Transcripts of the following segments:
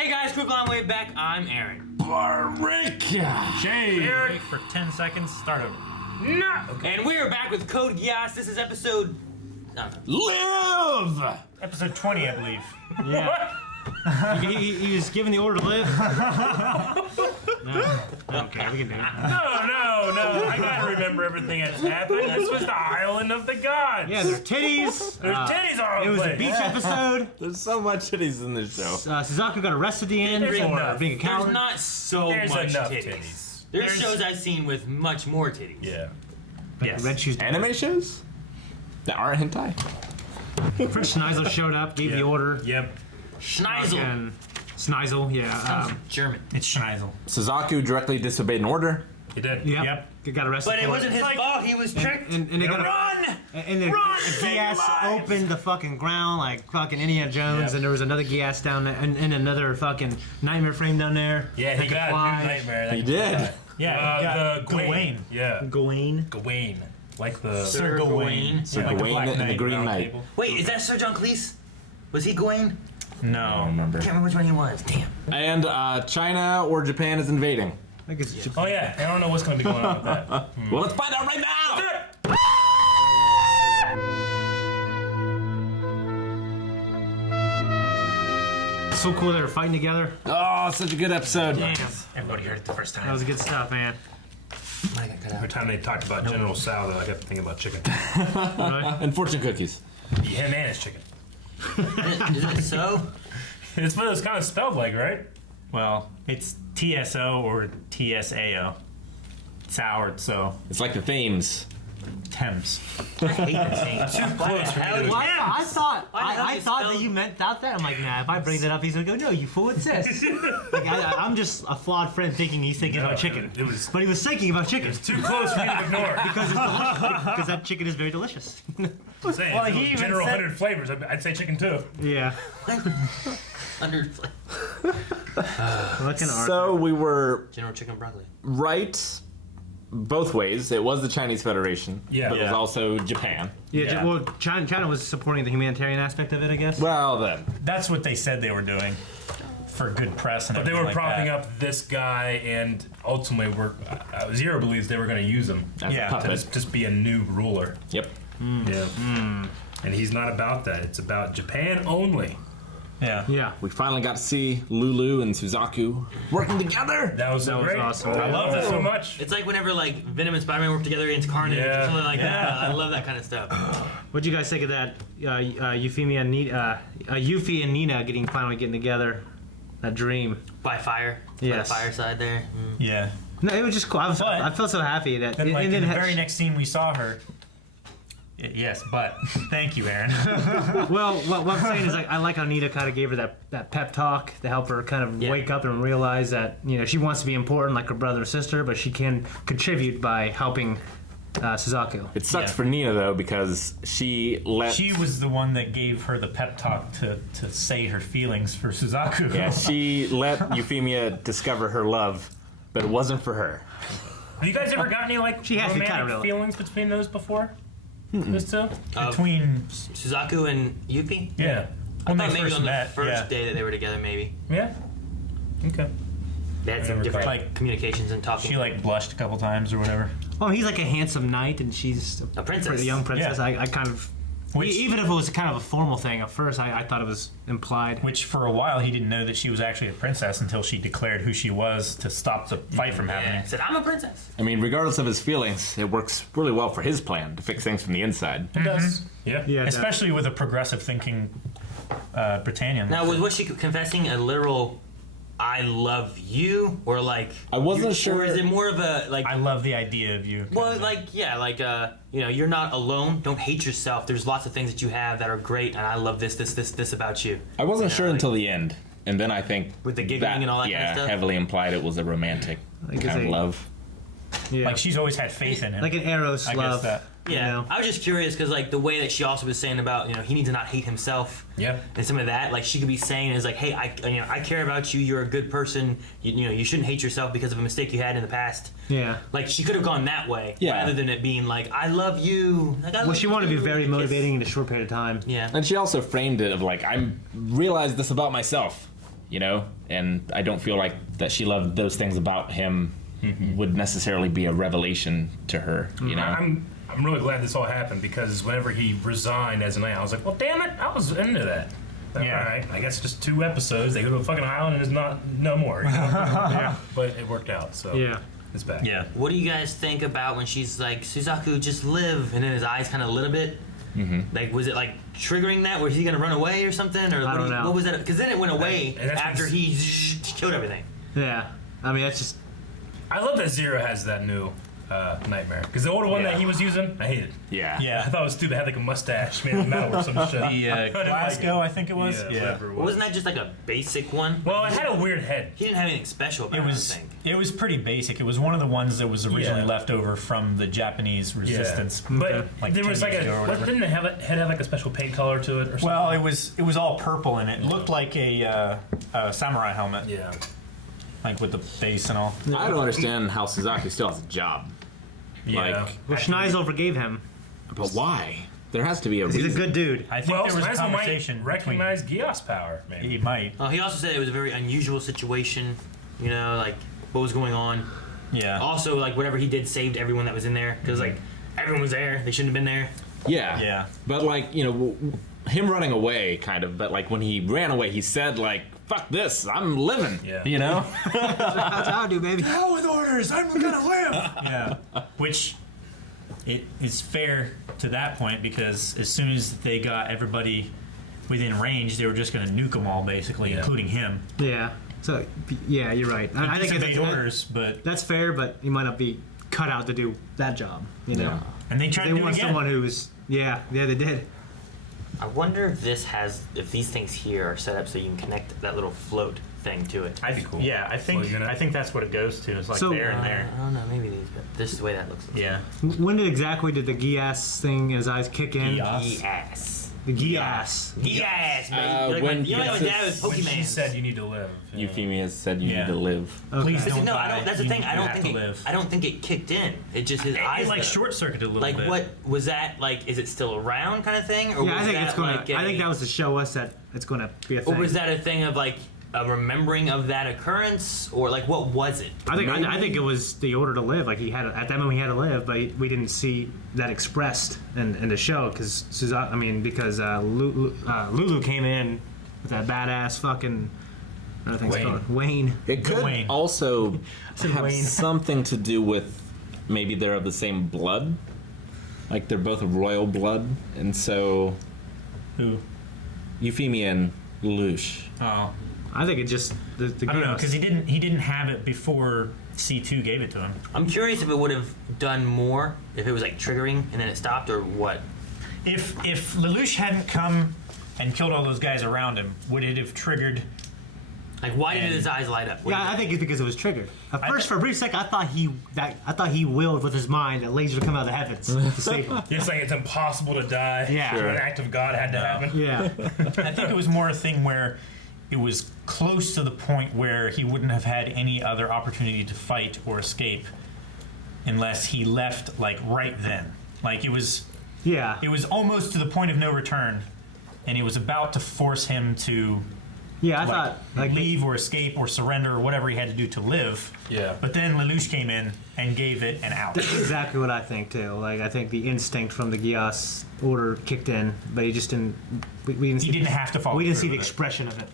Hey guys, quick line way back. I'm Aaron. Barrica! Eric for 10 seconds. Start over. No. Okay. And we are back with Code Geass. This is episode. Live! Episode 20, I believe. Yeah. he was given the order to live. No. Okay, we can do it. No. I gotta remember everything that's happened. This was the island of the gods. Yeah, there's titties. There's titties all It over was the a place. beach episode. There's so much titties in this show. Suzaku got arrested at the end There's for enough. being a There's coward. not so There's much enough titties. titties. There's shows I've seen with much more titties. Yeah. Yes. Red shoes. Anime shows? That aren't hentai? Prince Schneisel showed up, gave the order. Yep. Schneisel. Schneisel, yeah. Sounds German. It's Schneisel. Suzaku directly disobeyed an order. He did. Yep. Got arrested. But it for wasn't his fault. He was tricked. And they got Run! And the Run! Geass Lives! opened the fucking ground like fucking Indiana Jones, Yep. and there was another Geass down there, and another fucking nightmare frame down there. Yeah, That he could got fly. a new nightmare. He did. Yeah, the Gawain. Yeah. Gawain. Gawain. Like the... Sir Gawain. Sir like the Gawain Black and the Knight Green Round Knight. Table. Wait, is that Sir John Cleese? Was he Gawain? I No. remember. Can't remember which one he was. Damn. And China or Japan is invading. I guess it's Oh yeah, I don't know what's gonna be going on with that. Well, let's find out right now! so cool they were fighting together. Oh, such a good episode. Damn. Everybody heard it the first That time. was good stuff, man. Every time they talked about General Tsao, though, I kept thinking about chicken. And fortune cookies. Him and his chicken. Is it so? It's what it's kind of spelled like, right? Well, it's TSO or TSAO. Sour, so It's like the themes. Thames. I hate that name. Too close for me to... Well, I thought Why the hell I you thought spell- that you meant that. I'm like, nah. If I bring that up, he's gonna go, no, you fool. It says. Like, I'm just a flawed friend thinking he's thinking about chicken. It was But he was thinking about chicken too close for me to ignore. because it's delicious. Because that chicken is very delicious. I'm saying, Well, if it he was even General said- 100 flavors, I'd say chicken too. Yeah. Under Looking So we were General Chicken Broccoli. right both ways. It was the Chinese Federation, Yeah. but it was Yeah. also Japan. Yeah. Well, China was supporting the humanitarian aspect of it, I guess. Well, then. That's what they said they were doing for good press and But they everything were like propping that. up this guy, and ultimately, Zero believes they were going to use him As Yeah. a to puppet. just be a new ruler. Yep. Yeah. And he's not about that. It's about Japan only. Yeah. Yeah. We finally got to see Lulu and Suzaku working together. That was so That was great. awesome. I love it so much. It's like whenever like Venom and Spider-Man work together against Carnage Yeah. or something like that. I love that kind of stuff. What'd you guys think of that? Euphemia and Yuffie and Nina finally getting together. That dream. By fire. Yes. By the fireside there. Yeah. No, it was just cool. But- I felt so happy that. Then, like, and in then the very next scene we saw her. Yes, but thank you, Aaron. Well, what I'm saying is, like, I like how Nina kind of gave her that pep talk to help her kind of Yeah. wake up and realize that she wants to be important like her brother or sister, but she can contribute by helping Suzaku. It sucks Yeah. for Nina, though, because she let... She was the one that gave her the pep talk to say her feelings for Suzaku. Yeah, she let Euphemia discover her love, but it wasn't for her. Have you guys ever got any like She has to be romantic kinda real. feelings between those before? Those two? Between Suzaku and Yuffie? Yeah. I when thought they maybe first on the met, first yeah. day that they were together, maybe. Yeah. Okay. They had some never different like- communications and talking. She like blushed a couple times or whatever. Well, he's like a handsome knight, and she's A princess. pretty young princess. Yeah. I kind of. Which- Even if it was kind of a formal thing at first, I thought it was implied. Which for a while he didn't know that she was actually a princess until she declared who she was to stop the fight from Yeah. happening. Said, I'm a princess. I mean, regardless of his feelings, it works really well for his plan to fix things from the inside. It does. Yeah. Yeah, Especially with a progressive thinking Britannian. Now, was she confessing a literal "I love you" or like? I wasn't Or sure. is it more of a like? I love the idea of you. Well, like yeah, like you're not alone. Don't hate yourself. There's lots of things that you have that are great, and I love this about you. I wasn't Yeah, sure like- until the end, and then I think With the giggling and all that kind of stuff? heavily implied it was a romantic Like, kind of is love. Yeah. Like she's always had faith in him. Like an Eros I love. guess that. Yeah, You know? I was just curious because like the way that she also was saying about he needs to not hate himself. Yeah. And some of that, like she could be saying is like, hey, I care about you. You're a good person. You shouldn't hate yourself because of a mistake you had in the past. Yeah. Like she could have gone that way, Yeah. rather than it being like, I love you. Like, I Well, love she wanted to you. be very Kiss. motivating in a short period of time. Yeah. And she also framed it of like, I realized this about myself. you know, and I don't feel like that she loved those things about him would necessarily be a revelation to her, you know. I'm really glad this all happened because whenever he resigned as an knight, I was like, well, damn it, I was into that. Yeah. All right, I guess just 2 episodes. They go to a fucking island and there's no more. You know? Yeah. But it worked out, so it's back. Yeah. What do you guys think about when she's like, Suzaku, just live, and then his eyes kind of lit a bit? Like, was it like triggering that? Was he gonna run away or something? Or I don't know. What was that? Because then it went away And that's after what's- he killed everything. Yeah. I mean, that's just. I love that Zero has that new nightmare. Because the older one that he was using, I hated. Yeah. Yeah. I thought it was stupid. It had like a mustache made of metal or some shit. The I didn't like Glasgow, it. I think it was. Yeah, whatever it Well, was. wasn't that just like a basic one? Well, it had a weird head. He didn't have anything special about It it, was I think. it was pretty basic. It was one of the ones that was originally Yeah. left over from the Japanese resistance. But Like there was 10 like years ago or whatever. didn't it have like a special paint color to it or something? Well, it was all purple and it looked like a samurai helmet, yeah. like with the base and all. I don't understand how Sasaki still has a job. Yeah. Like, Well, Schneisel forgave him. but why? There has to be a He's reason. a good dude. I think Well, there was a Schneisel conversation might recognize Geass power, maybe. He might. Well, he also said it was a very unusual situation. You know, like what was going on. Yeah. Also, like whatever he did saved everyone that was in there because like everyone was there. They shouldn't have been there. Yeah. Yeah. But like, you know, him running away kind of, but like when he ran away, he said like, fuck this, I'm living. Yeah. You know? That's how I do, baby. Hell with orders, I'm gonna live. Yeah. Which it is fair to that point because as soon as they got everybody within range, they were just gonna nuke them all basically, including him. Yeah. So, yeah, you're right. I think Disobeyed it's, orders, but that's fair, but he might not be cut out to do that job. You know, and they tried they to do it want again. someone who's they did. I wonder if if these things here are set up so you can connect that little float thing to it. I think, yeah, I think Well, you're gonna- I think that's what it goes to. It's like So- there and there. I don't know, maybe these, but this is the way that looks. Yeah. When did the Geass thing in his eyes kick in? Geass. Yes. The Geass. Yes, baby. when You know he my gets dad was When she Pokemon. said you need to live. Euphemia said you Yeah. need to live. Okay. Please don't No, I die. don't. That's the You thing. I don't have think to it. live. I don't think it kicked in. It just his eyes. It like lit up. short circuited a little Like bit. what was that? Like, is it still around, kind of thing? Or Yeah, I was think that it's gonna. like I think that was to show us that it's gonna be a thing. Or was that a thing of like a remembering of that occurrence, or like what was it? I think it was the order to live. Like he had at that moment he had to live, but we didn't see that expressed in the show because Lulu came in with that badass fucking I think it's called Wayne. It could Wayne. also have Wayne. something to do with maybe they're of the same blood. Like they're both of royal blood, and so Who? Euphemia and Lelouch. Oh, I think it just the I don't know Geass. because he didn't have it before C2 gave it to him. I'm curious if it would have done more if it was like triggering and then it stopped, or what. If Lelouch hadn't come and killed all those guys around him, would it have triggered? Like, why did And- his eyes light up? What Yeah, did I think it's because it was triggered. At first, thi- for a brief second, I thought he willed with his mind that laser would come out of the heavens to save him. It's like it's impossible to die. Yeah. So an act of God had to happen. Yeah, I think it was more a thing where it was close to the point where he wouldn't have had any other opportunity to fight or escape unless he left like right then. Like it was yeah. almost to the point of no return, and he was about to force him to Yeah, I thought like leave or escape or surrender or whatever he had to do to live. Yeah. But then Lelouch came in and gave it an out. that's exactly what I think too. Like I think the instinct from the Geass order kicked in, but he just didn't. We didn't. He see, didn't have to follow We didn't through see the with it. expression of it.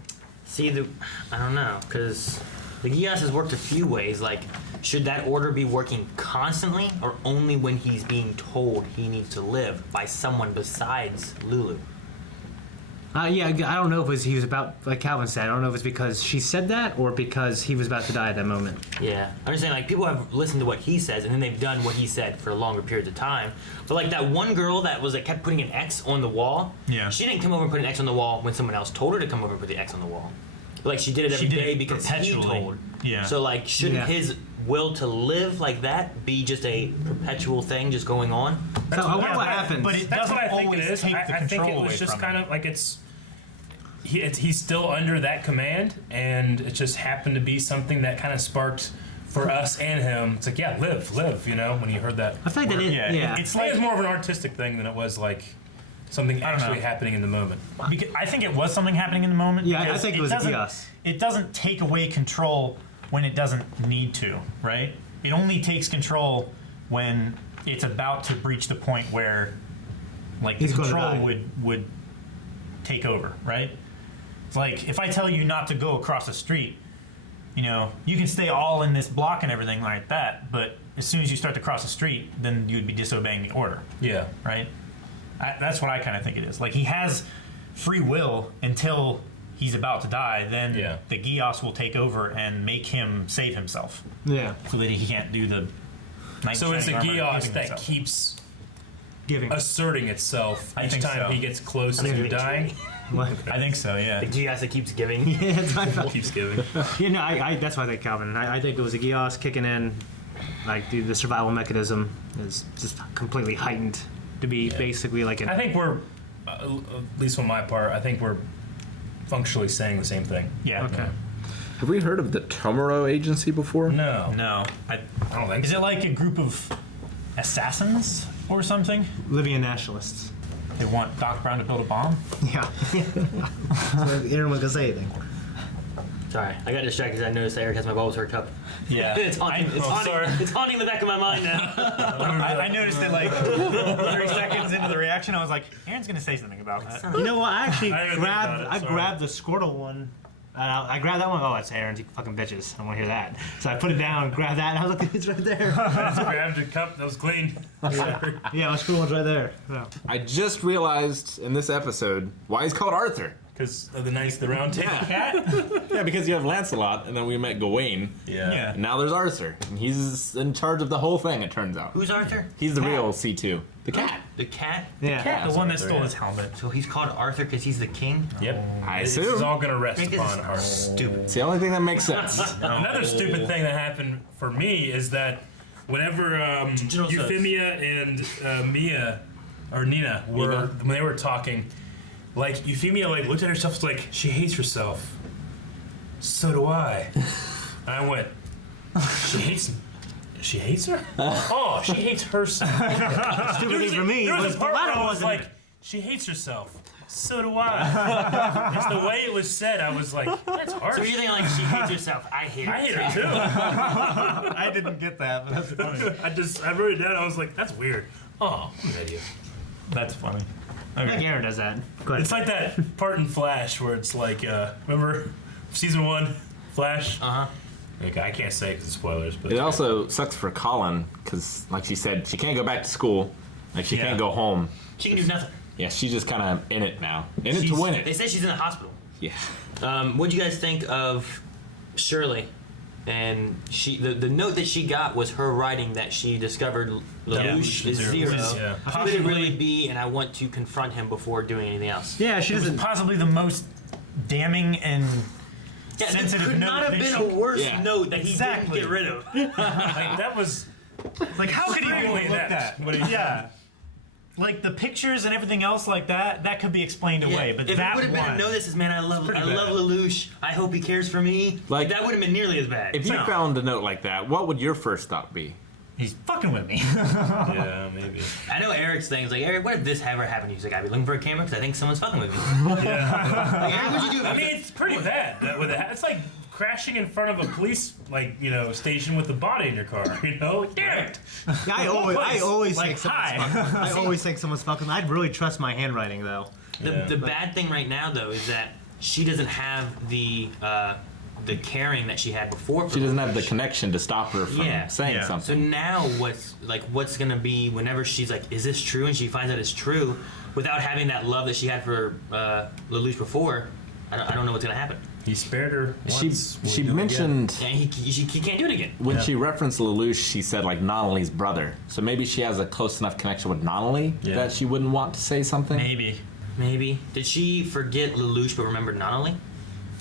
See, I don't know, because the Geass has worked a few ways. Like, should that order be working constantly, or only when he's being told he needs to live by someone besides Lulu? Yeah, I don't know if he was about, like Calvin said, I don't know if it's because she said that or because he was about to die at that moment. Yeah, I'm just saying, like, people have listened to what he says, and then they've done what he said for longer periods of time. But like that one girl that was like kept putting an X on the wall. Yeah. She didn't come over and put an X on the wall when someone else told her to come over and put the X on the wall. But like she did it every She did day it because he perpetually. told. Yeah. So like, shouldn't Yeah. his will to live like that be just a perpetual thing, just going on? So I wonder Yeah, what but- happens. but it That's doesn't what I think always it is. take the I think control it away was just from kind him. of like he's still under that command, and it just happened to be something that kind of sparked for us and him. It's like, yeah, live, you know, when he heard that. I feel like that word. is, Yeah, yeah. it's I think like it's more of an artistic thing than it was like something I don't actually know. happening in the moment. Because I think it was something happening in the moment. Yeah, I because think it was doesn't- Geass. It doesn't take away control when it doesn't need to, right? It only takes control when it's about to breach the point where, like, He's gonna control die. would take over, right? It's like if I tell you not to go across the street, you know, you can stay all in this block and everything like that, but as soon as you start to cross the street, then you'd be disobeying the order, Yeah. right? That's what I kind of think it is. Like, he has free will until he's about to die, then Yeah. the Geass will take over and make him save himself Yeah. so that he can't do the knight So it's a shining armor Geass giving that himself. keeps Giving. asserting itself I each think time so. he gets close think to it'd be dying. What? I think so, yeah. The Geass that keeps giving. Yeah, that's my fault. Keeps giving. Yeah, no, that's why I think Calvin. I think it was a Geass kicking in, like the survival mechanism is just completely heightened to be basically like an. I think we're, at least on my part, I think we're functionally saying the same thing. Yeah. Okay. Have we heard of the Tomorrow Agency before? No. No. I don't think Is so. it like a group of assassins or something? Libyan nationalists. They want Doc Brown to build a bomb? Yeah. So Aaron was gonna say anything. Sorry, I got distracted because I noticed Eric has my Bulbasaur cup. Yeah. It's haunting. sorry. It's haunting the back of my mind now. I noticed it like 30 seconds into the reaction. I was like, Aaron's going to say something about that. You know what? I actually I didn't think about it, sorry. grabbed the Squirtle one. I grabbed that one. Oh, it's Aaron's. You fucking bitches. I want to hear that. So I put it down, grabbed that, and I was like, it's right there. I just grabbed a cup that was clean. Sorry. Yeah, my Squirtle one's right there. Yeah. I just realized in this episode why he's called Arthur. Because of the Knights of the Round Table. Yeah, because you have Lancelot, and then we met Gawain. Yeah. And now there's Arthur. And he's in charge of the whole thing, it turns out. Who's Arthur? He's the real C2. The cat. The cat? Yeah. The one that stole his helmet. So he's called Arthur because he's the king? Yep. I This assume. is all going to rest I think upon this Arthur. is stupid. It's the only thing that makes sense. Another stupid thing that happened for me is that whenever General Euphemia and Mia or Nina were when they were talking, like Euphemia like looked at herself was like she hates herself. So do I. And I went, she hates her? Oh, she hates herself. Stupid thing for me There was was a the part where latter I was wasn't like, she hates herself. So do I. Just the way it was said, I was like, that's harsh. So you're thinking like she hates herself. I hate her. I hate her too. I didn't get that, but that's funny. I wrote it down. I was like, that's weird. Oh, I'm an idiot. That's funny. I think Aaron does that. Go ahead. It's like that part in Flash where it's like, remember season 1, Flash? Uh-huh. Okay, I can't say because spoilers, but It also sucks for Colin, because, like she said, she can't go back to school. Like, she can't go home. She can do nothing. Yeah, she's just kind of in it now. In it to She's- win They it. say she's in the hospital. Yeah. What'd you guys think of Shirley? And the note that she got was her writing that she discovered Lelouch is zero. Yeah. Could it really be? And I want to confront him before doing anything else. Yeah, she It was doesn't. possibly the most damning and Yeah, there sensitive could note not have they been should- a worse Yeah. note that he Exactly. didn't get rid of. Like, that was Like, how could he even Extremely look inept. that? Yeah. Like, the pictures and everything else like that could be explained away. But if that it would have been a one, note that says, "Man, I love pretty bad. Lelouch. I hope he cares for me." Like- that wouldn't have been nearly as bad. If you No. found a note like that, what would your first thought be? he's fucking with me. yeah, maybe. I know Eric's thing is like, Eric, what if this ever happened to you? He's like, I'd be looking for a camera because I think someone's fucking with me. Yeah. Like, Eric, what'd you do? I mean, it's pretty bad. That with it's like crashing in front of a police station with the body in your car. Damn it. I always Like, think someone's hi. fucking. I always think someone's fucking. I'd really trust my handwriting though. The bad thing right now, though, is that she doesn't have the caring that she had before. She doesn't have the connection to stop her from Yeah. saying Yeah. So something. now what's gonna be whenever she's like, is this true? And she finds out it's true, without having that love that she had for Lelouch before. I don't know what's gonna happen. He spared her She once. she We'll do it mentioned And he can't do it again. when she referenced Lelouch, she said like Nonnelly's brother. So maybe she has a close enough connection with Nonnelly Yeah. that she wouldn't want to say something. Maybe. Maybe. Did she forget Lelouch but remembered Nonnelly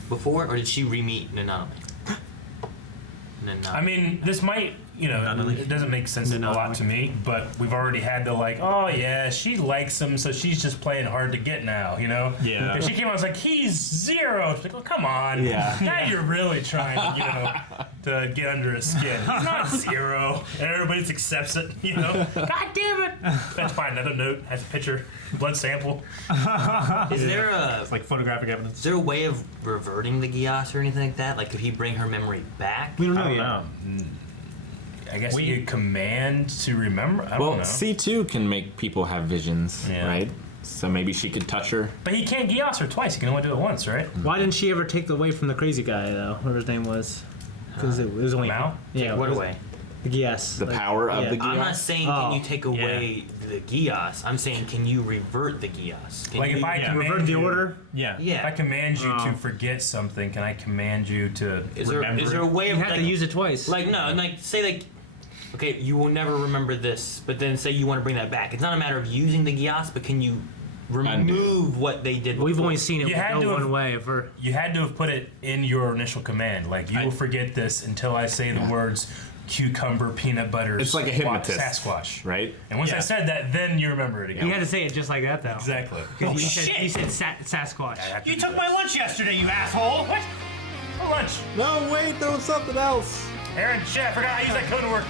before, or did she re-meet Nonnelly? And then, I mean, this might you know, it doesn't make sense a lot to me, but we've already had the like, oh yeah, she likes him, so she's just playing hard to get now, you know? Yeah. If she came out and was like, he's 0, she's like, oh, come on. Yeah. Now you're really trying to, you know, to get under his skin. He's not 0, and everybody just accepts it, you know? God damn it! That's fine, another note, has a picture, blood sample. Is there It's like photographic evidence. is there a way of reverting the Geass or anything like that? Like, could he bring her memory back? We don't know I don't yet. know. I guess you command to remember? I don't Well, know. C2 can make people have visions, Yeah. right? So maybe she could touch her. But he can't Geass her twice, he can only do it once, right? Why didn't she ever take away from the crazy guy though? Whatever his name was. Because it was only Mao? Yeah. What it was- away? The Geass. The power of the I'm not Geass. saying can you take away the Geass. I'm saying can you revert the Geass? Can Like you, if I command Revert the you, order. Yeah. yeah. If I command you to forget something, can I command you to is there remember is there a it? way You of have like, to use it twice. like no like say like okay you will never remember this, but then say you want to bring that back. It's not a matter of using the Geass, but can you remove what they did? We've before? only seen it You had go to have- one way. For You had to have put it in your initial command. Like, you will forget this until I say the words cucumber, peanut butter, It's like a hypnotist, Sasquatch. right? And once I said that, then you remember it again. you had to say it just like that though. Exactly. He said Sasquatch. You took my lunch yesterday, you asshole! What? For lunch. No, wait, there was something else. Aaron, shit, I forgot I used that code word.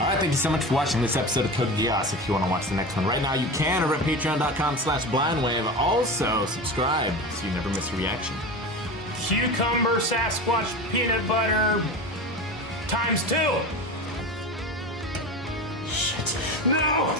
All right, thank you so much for watching this episode of Code Geass. If you want to watch the next one right now, you can over at patreon.com/blindwave. Also, subscribe so you never miss a reaction. Cucumber, Sasquatch, peanut butter, ×2. Shit. No!